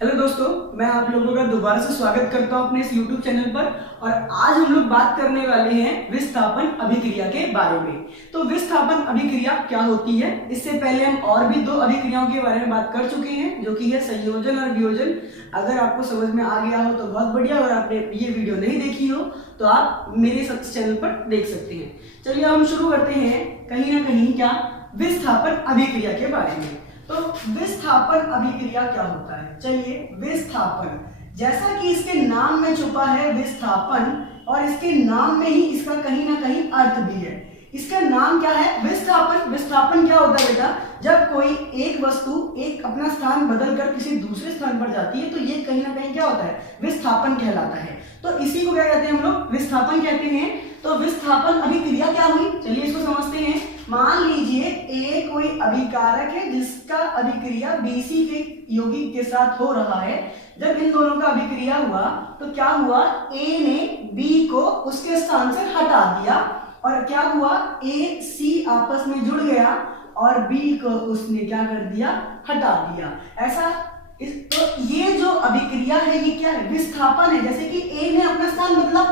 Hello दोस्तों, मैं आप लोगों का दोबारा से स्वागत करता हूं अपने इस YouTube चैनल पर। और आज हम लोग बात करने वाले हैं विस्थापन अभिक्रिया के बारे में। तो विस्थापन अभिक्रिया क्या होती है, इससे पहले हम और भी दो अभिक्रियाओं के बारे में बात कर चुके हैं, जो कि है संयोजन और वियोजन। अगर आपको समझ में आ गया हो तो बहुत बढ़िया, और आपने ये वीडियो नहीं देखी हो तो आप मेरे चैनल पर देख सकते हैं। चलिए हम शुरू करते हैं कहीं ना कहीं क्या विस्थापन अभिक्रिया के बारे में। तो विस्थापन अभिक्रिया क्या होता है? चलिए, विस्थापन जैसा कि इसके नाम में छुपा है विस्थापन, और इसके नाम में ही इसका कहीं ना कहीं अर्थ भी है। इसका नाम क्या है? विस्थापन। विस्थापन क्या होता है बेटा? जब कोई एक वस्तु एक अपना स्थान बदलकर किसी दूसरे स्थान पर जाती है तो ये कहीं ना कहीं क्या होता है? विस्थापन कहलाता है। तो इसी को क्या कहते हैं हम लोग? विस्थापन कहते हैं। तो विस्थापन अभिक्रिया क्या हुई, चलिए इसको समझते हैं। मान लीजिए ए कोई अभिकारक है जिसका अभिक्रिया BC के यौगिक के साथ हो रहा है। जब इन दोनों का अभिक्रिया हुआ तो क्या हुआ? ए ने B को उसके स्थान से हटा दिया, और क्या हुआ? A C आपस में जुड़ गया और B को उसने क्या कर दिया? हटा दिया। ऐसा तो ये जो अभिक्रिया है ये क्या है? विस्थापन है। जैसे कि A ने अपना स्थान बदला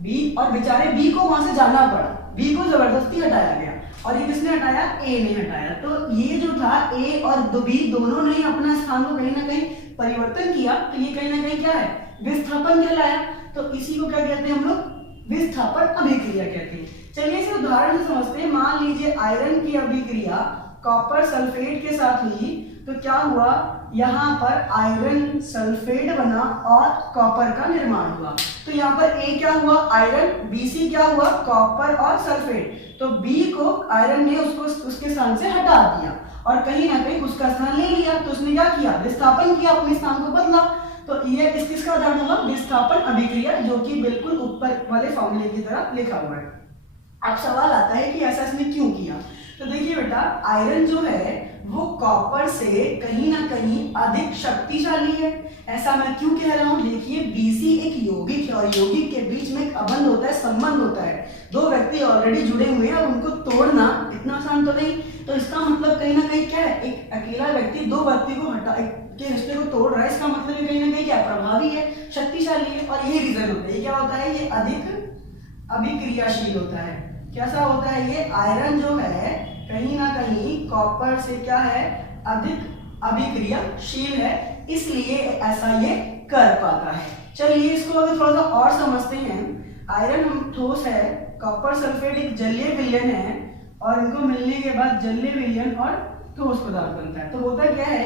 B, और बेचारे B को वहां से जाना पड़ा, B को जबरदस्ती हटाया गया, और ये किसने हटाया? A ने हटाया। तो ये जो था A और B दोनों ने अपना स्थान को कहीं ना कहीं परिवर्तन किया, तो ये कहीं ना कहीं क्या है? विस्थापन कहलाया। तो इसी को क्या कहते हैं हम लोग? विस्थापन अभिक्रिया कहते हैं। चलिए इसे उदाहरण से समझते हैं। मान लीजिए आयरन की अभिक्रिया कॉपर सल्फेट के साथ हुई, तो क्या हुआ? यहाँ पर आयरन सल्फेट बना और कॉपर का निर्माण हुआ। तो यहाँ पर A क्या हुआ? आयरन, BC क्या हुआ? कॉपर और सल्फेट। तो B को आयरन ने उसको उसके स्थान से हटा दिया और कहीं ना कहीं उसका स्थान ले लिया। तो उसने क्या किया? विस्थापन किया, अपने स्थान को बदला। तो ये किसका उदाहरण हुआ? विस्थापन अभिक्रिया, जो कि बिल्कुल ऊपर वाले फॉर्मूले की तरह लिखा हुआ है। अब सवाल आता है कि ऐसा इसने क्यों किया? तो देखिए बेटा, आयरन जो है वो कॉपर से कहीं ना कहीं अधिक शक्तिशाली है। ऐसा मैं क्यों कह रहा हूं? देखिए, BC एक यौगिक है और यौगिक के बीच में एक अबंध होता है, संबंध होता है। दो व्यक्ति ऑलरेडी जुड़े हुए हैं, अब उनको तोड़ना इतना आसान तो नहीं। तो इसका मतलब कहीं ना कहीं क्या है? एक अकेला व्यक्ति दो व्यक्ति को हटा के रिश्ते को तोड़ रहा है, इसका मतलब कहीं ना कहीं क्या? प्रभावी है, शक्तिशाली है। और यही रीजन होता है। ये क्या होता है? ये अधिक अभिक्रियाशील होता है। कैसा होता है ये? आयरन जो है कहीं ना कहीं कॉपर से क्या है? अधिक अभिक्रियाशील है, इसलिए ऐसा ये कर पाता है। चलिए इसको अगर थोड़ा सा और समझते हैं। आयरन हम ठोस है, कॉपर सल्फेट एक जलीय विलयन है, और इनको मिलने के बाद जलीय विलयन और ठोस पदार्थ बनता है। तो होता क्या है?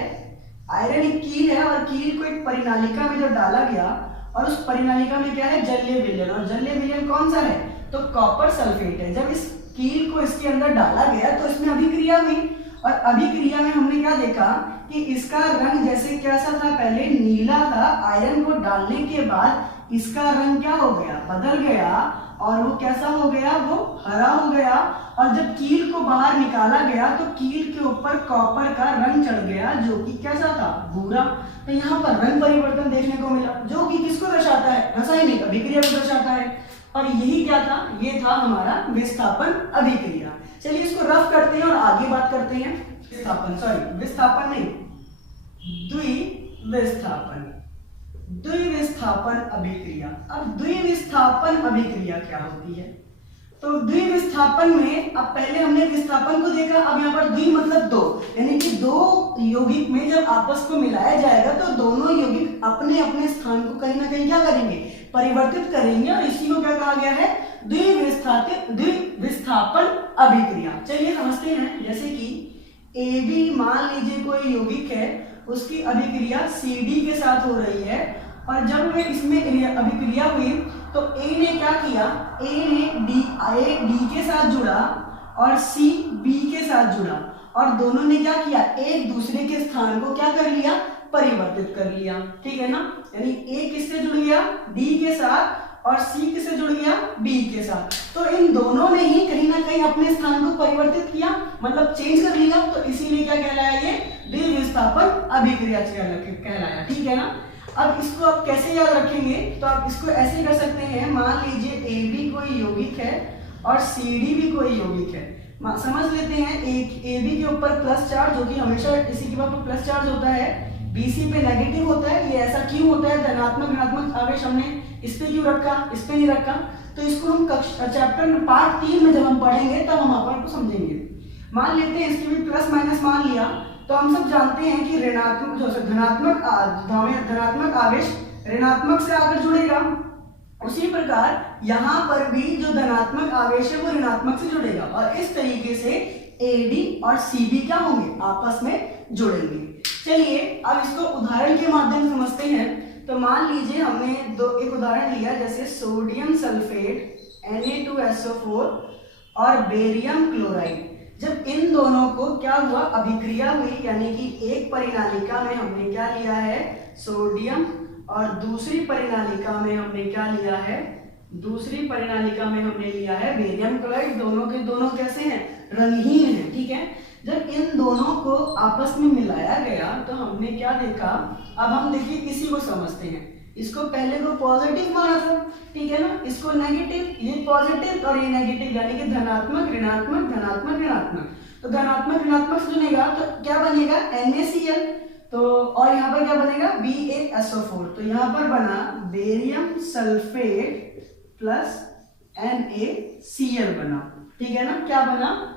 आयरन एक कील है, और कील को एक परिनालिका में जब डाला गया, और उस परिनालिका में क्या है? जलीय विलयन। और जलीय विलयन कौन सा है? तो कॉपर सल्फेट है। जब इस कील को इसके अंदर डाला गया तो इसमें अभिक्रिया हुई, और अभिक्रिया में हमने क्या देखा कि इसका रंग जैसे कैसा था? पहले नीला था, आयरन को डालने के बाद इसका रंग क्या हो गया? बदल गया, और वो कैसा हो गया? वो हरा हो गया। और जब कील को बाहर निकाला गया तो कील के ऊपर कॉपर का रंग चढ़ गया, जो कि कैसा था? भूरा। तो यहाँ पर रंग परिवर्तन देखने को मिला, जो कि किसको दर्शाता है? रासायनिक अभिक्रिया को दर्शाता है। और यही क्या था? ये था हमारा विस्थापन अभिक्रिया। चलिए इसको रफ करते हैं और आगे बात करते हैं। विस्थापन नहीं, द्विविस्थापन। द्विविस्थापन अभिक्रिया। अब द्विविस्थापन अभिक्रिया क्या होती है? तो द्विविस्थापन में अब पहले हमने विस्थापन को देखा, अब यहाँ पर द्वि मतलब दो, यानी कि दो यौगिक में जब आपस को मिलाया जाएगा तो दोनों यौगिक अपने अपने स्थान को कहीं ना कहीं क्या करेंगे? परिवर्तित करेंगे, और इसी को क्या कहा गया है? द्विविस्थापन अभिक्रिया। चलिए समझते हैं। जैसे कि AB मान लीजिए कोई यौगिक है, उसकी अभिक्रिया CD के साथ हो रही है, और जब इसमें अभिक्रिया हुई तो A ने क्या किया? A ने D के साथ जुड़ा और C B के साथ जुड़ा, और दोनों ने क्या किया? एक दूसरे के स्थान को क्या कर लिया? परिवर्तित कर लिया। ठीक है ना? यानी A किससे जुड़ गया? D के साथ, और C किससे जुड़ गया? B के साथ। तो इन दोनों ने ही कहीं ना कहीं अपने स्थान को परिवर्तित किया, मतलब चेंज कर लिया। तो इसीलिए क्या कहलाया? ये द्विविस्थापन अभिक्रिया कहलाया। ठीक है ना? अब इसको आप कैसे याद रखेंगे? तो आप इसको ऐसे कर सकते हैं। मान लीजिए AB कोई यौगिक है और CD भी कोई यौगिक है। समझ लेते हैं, एक AB के ऊपर प्लस चार्ज, जो कि हमेशा इसी के ऊपर प्लस चार्ज होता है, BC पे नेगेटिव होता है, ये ऐसा क्यों होता है? धनात्मक ऋणात्मक आवेश हमने इस पे क्यों रखा, इस पे नहीं रखा? तो इसको हम चैप्टर में पार्ट 3 में जब हम पढ़ेंगे तब हम आपको समझेंगे। मान लेते हैं इसके भी प्लस माइनस मान लिया, तो हम सब जानते हैं कि ऋणात्मक जो धनात्मक आवेश ऋणात्मक से आकर जुड़ेगा, उसी प्रकार यहाँ पर भी जो धनात्मक आवेश है वो ऋणात्मक से जुड़ेगा, और इस तरीके से AD और CB क्या होंगे, आपस में जुड़ेंगे। चलिए अब इसको उदाहरण के माध्यम से समझते हैं। तो मान लीजिए हमने एक उदाहरण लिया, जैसे सोडियम सल्फेट Na2SO4 और बेरियम क्लोराइड। जब इन दोनों को क्या हुआ, अभिक्रिया हुई, यानी कि एक परिनालिका में हमने क्या लिया है, सोडियम, और दूसरी परिनालिका में हमने क्या लिया है, दूसरी परिनालिका में हमने लिया है बेरियम क्लोराइड। दोनों के दोनों कैसे हैं, रंगहीन हैं, ठीक है। जब इन दोनों को आपस में मिलाया गया तो हमने क्या देखा, अब हम देखिए इसी को समझते हैं। इसको पहले को पॉजिटिव माना था, ठीक है ना, इसको नेगेटिव, ये पॉजिटिव और ये नेगेटिव, यानी कि धनात्मक ऋणात्मक धनात्मक ऋणात्मक। तो धनात्मक ऋणात्मक से जुड़ेगा तो क्या बनेगा, NaCl, तो और यहाँ पर क्या बनेगा, BaSO4। तो यहाँ पर बना बेरियम सल्फेट प्लस NaCl बना, ठीक है ना, क्या बना,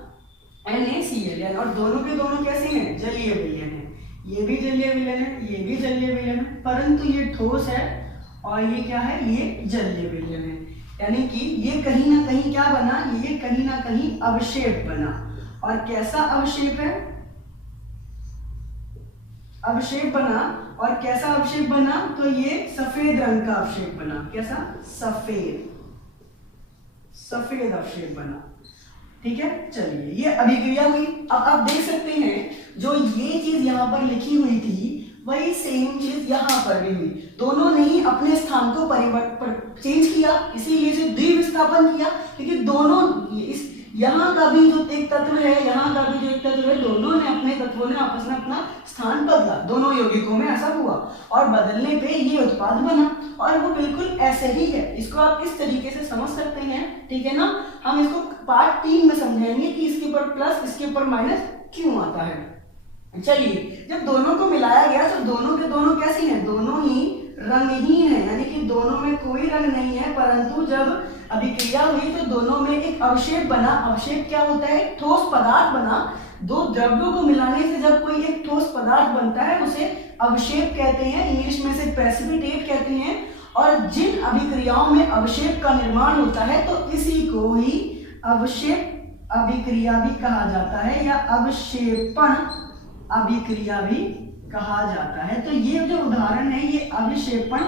NaCl। और दोनों के दोनों कैसे हैं, जलीय विलयन है, ये भी जलीय विलयन है, ये भी जलीय विलयन है, परंतु ये ठोस है और ये क्या है, ये जलीय विलयन है। यानी कि ये कहीं ना कहीं क्या बना, ये कहीं ना कहीं अवक्षेप बना। और कैसा अवक्षेप है, अवक्षेप बना, और कैसा अवक्षेप बना, तो ये सफेद रंग का अवक्षेप बना। कैसा, सफेद अवक्षेप बना, ठीक है। चलिए ये अभिक्रिया हुई। अब आप देख सकते हैं जो ये चीज यहाँ पर लिखी हुई थी वही सेम चीज यहाँ पर भी हुई, दोनों ने ही अपने स्थान को चेंज किया, इसीलिए से द्विविस्थापन किया, क्योंकि दोनों इस यहाँ का भी जो एक तत्व है, यहाँ का भी जो एक तत्व है, दोनों ने अपने तत्वों ने आपस में अपना स्थान बदला, दोनों यौगिकों में ऐसा हुआ, और बदलने पे ये उत्पाद बना, और वो बिल्कुल ऐसे ही है। इसको आप इस तरीके से समझ सकते हैं, ठीक है ना। हम इसको पार्ट 3 में समझाएंगे कि इसके ऊपर प्लस इसके ऊपर माइनस क्यों आता है। चलिए जब दोनों को मिलाया गया तो दोनों के दोनों कैसी हैं, दोनों ही रंगहीन है, यानी कि दोनों में कोई रंग नहीं है, परंतु जब अभिक्रिया हुई तो दोनों में एक अवक्षेप बना। अवक्षेप क्या होता है, ठोस पदार्थ बना। दो द्रव्यों को मिलाने से जब कोई एक ठोस पदार्थ बनता है उसे अवक्षेप कहते हैं, इंग्लिश में से प्रेसिपिटेट कहते हैं। और जिन अभिक्रियाओं में अवक्षेप का निर्माण होता है तो इसी को ही अवक्षेप अभिक्रिया भी कहा जाता है, या अवक्षेपण अभिक्रिया भी कहा जाता है। तो ये जो उदाहरण है ये अवक्षेपण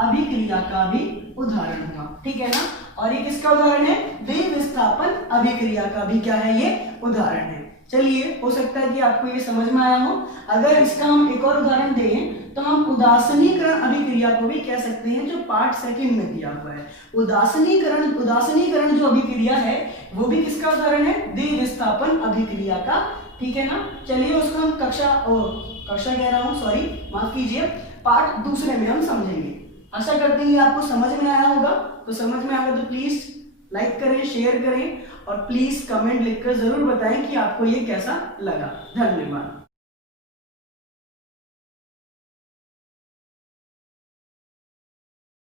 अभिक्रिया का भी उदाहरण हुआ, ठीक है ना। और ये किसका उदाहरण है, द्विविस्थापन अभिक्रिया का भी क्या है, ये उदाहरण है। चलिए हो सकता है कि आपको ये समझ में आया हो। अगर इसका हम एक और उदाहरण दें तो हम उदासीनीकरण अभिक्रिया को भी कह सकते हैं, जो पार्ट 2 में दिया हुआ है। उदासीनीकरण जो अभिक्रिया है वो भी किसका उदाहरण है, द्विविस्थापन अभिक्रिया का, ठीक है ना। चलिए उसको हम कक्षा कह रहा हूँ, सॉरी माफ कीजिए, पार्ट 2 में हम समझेंगे। आशा करते हैं आपको समझ में आया होगा। तो समझ में आया तो प्लीज लाइक करें, शेयर करें, और प्लीज कमेंट लिखकर जरूर बताएं कि आपको ये कैसा लगा। धन्यवाद।